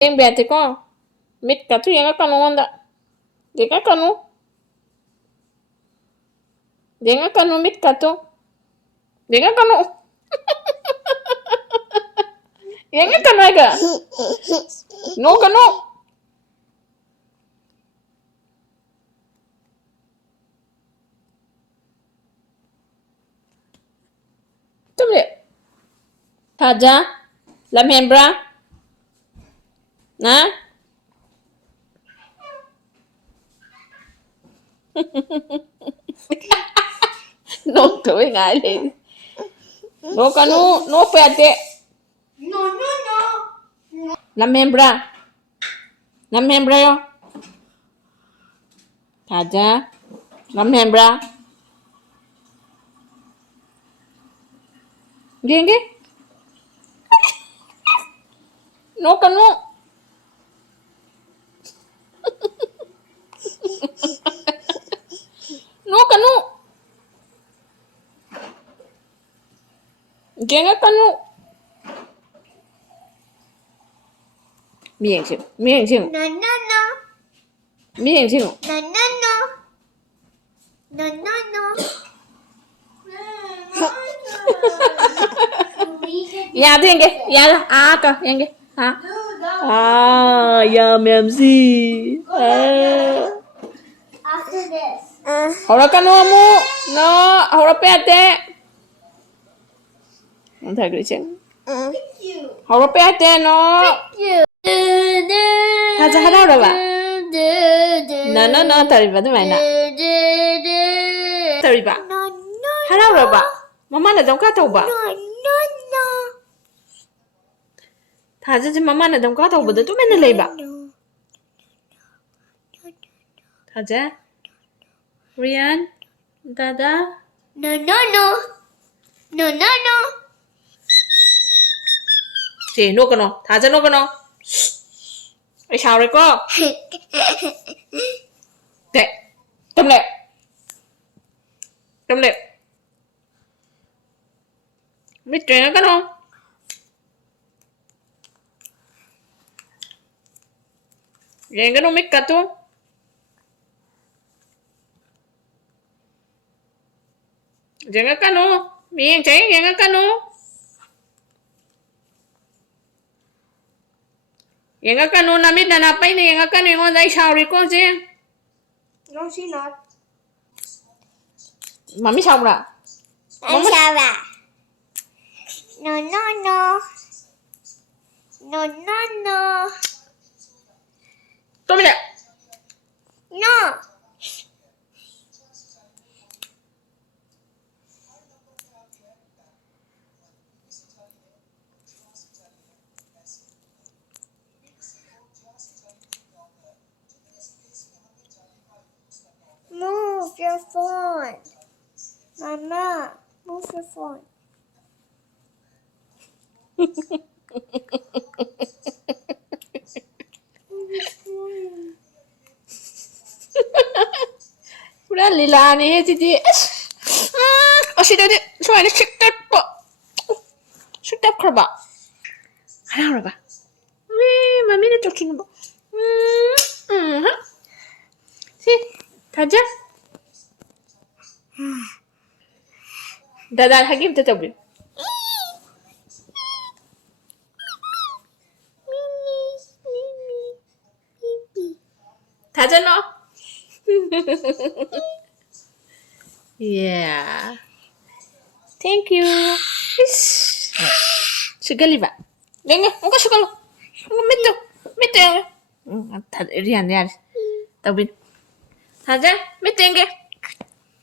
Em bé thì có mít cả thứ yang akan onda. Dia akan dia akan mít cả tu. Dia akan yang akan aga. No kanu. Tuli. Thaja, Lamhembra. Na? No tuổi ngại đi. No kanu, no pete. No, no, no. Lamhembra. Lamhembra yo. Thaja, Lamhembra. Genge? No kanu. No kanu. Genga kanu. Miệng chịu. No, no, no. Miệng chịu. No, no, no. No, no, no. Ya thế kìa. Ya là cơ. Yang kìa. Hả? Ya mềm gì. After this. Hora kanu mu. No. Hora pete. Không thể gửi chừng. Hora pete no. Thaja harau ba. No. Tariba tu mana? Tariba. Harau ba. Mama na dong ka tau ba? No. Thaja ji mama na dong ka tau ba tu mana lei ba? Thaja. Rian. Dada. No, no, no. No, no, no. Chị nuốt nó, thả ra nuốt nó. Ê sao rồi cô? Để, tâm lệ. Biết chuyện cái không? Vậy cái nó biết cả tu. Vậy cái nó, miệng cháy vậy cái nó. Yang akan namit na napay na yang akan yung onday shower ko siya. No, she not. Mami shower. I'm Sarah. No, no, no. No, no, no. Tumi na. No. Move your phone. Mama, move your phone. Udah Lila nih sidi. Sudah deh. Soalnya sedap kok. Sedap kerba. Ada apa? Wih, mami nih talking about. Si, Thaja. Dada lagi betul betul. Thaja no. Yeah. Thank you. Sugali ba? Dengar, muka sugal. Mito yang. Rian. Tahu bin. Thaja, mito yang ke?